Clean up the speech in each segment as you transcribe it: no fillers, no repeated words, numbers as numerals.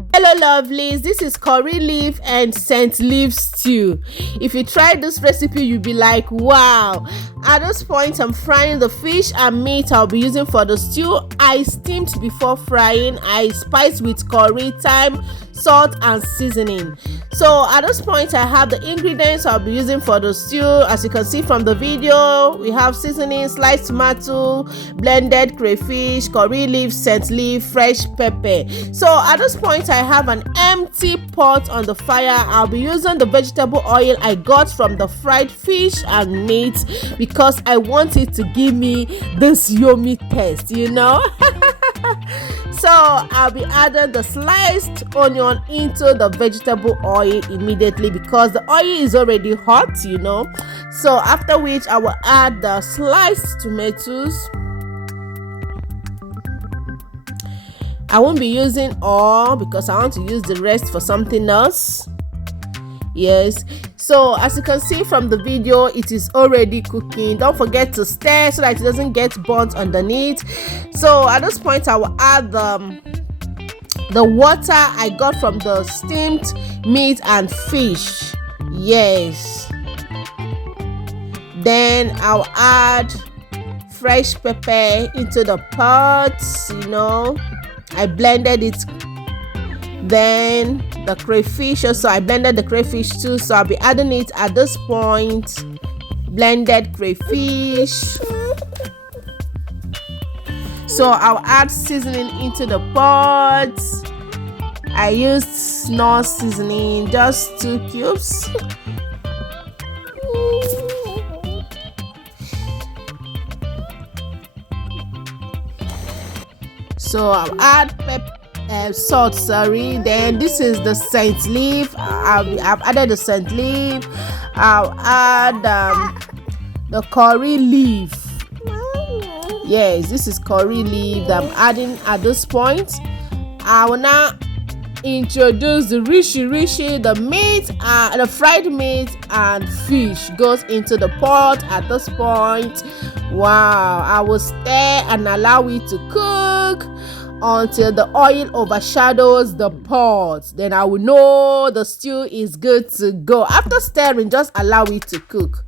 Hello lovelies, this is curry leaf and scent leaf stew. If you try this recipe, you'll be like, wow. At this point, I'm frying the fish and meat I'll be using for the stew. I steamed before frying. I spiced with curry, thyme, salt and seasoning. So at this point, I have the ingredients I'll be using for the stew. As you can see from the video, we have seasoning, sliced tomato, blended crayfish, curry leaf, scent leaf, fresh pepper. So at this point, I have an empty pot on the fire. I'll be using the vegetable oil I got from the fried fish and meat because I want it to give me this yummy taste, you know. So I'll be adding the sliced onion into the vegetable oil immediately because the oil is already hot, you know. So after which I will add the sliced tomatoes. I won't be using all because I want to use the rest for something else. Yes, so as you can see from the video, it is already cooking. Don't forget to stir so that it doesn't get burnt underneath. So at this point, I will add the water I got from the steamed meat and fish. Yes, then I'll add fresh pepper into the pot, you know. I blended it. Then the crayfish also, I blended the crayfish too, so I'll be adding it at this point. Blended crayfish. So I'll add seasoning into the pot. I used Knorr seasoning, just 2 cubes. So I'll add salt, then this is the scent leaf. I've added the scent leaf. I'll add the curry leaf. Yes, this is curry leaf that I'm adding at this point. I will now introduce the rishi, the meat, the fried meat and fish goes into the pot at this point. Wow, I will stir and allow it to cook until the oil overshadows the pot. Then I will know the stew is good to go. After stirring, just allow it to cook.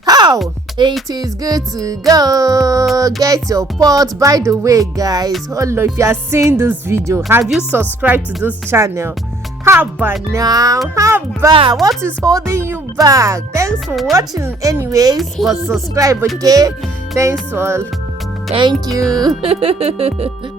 How it is good to go. Get your pot. By the way, guys, hello, if you are seeing this video, have you subscribed to this channel? How about now? How about? What is holding you back? Thanks for watching anyways, but subscribe, okay? Thank you.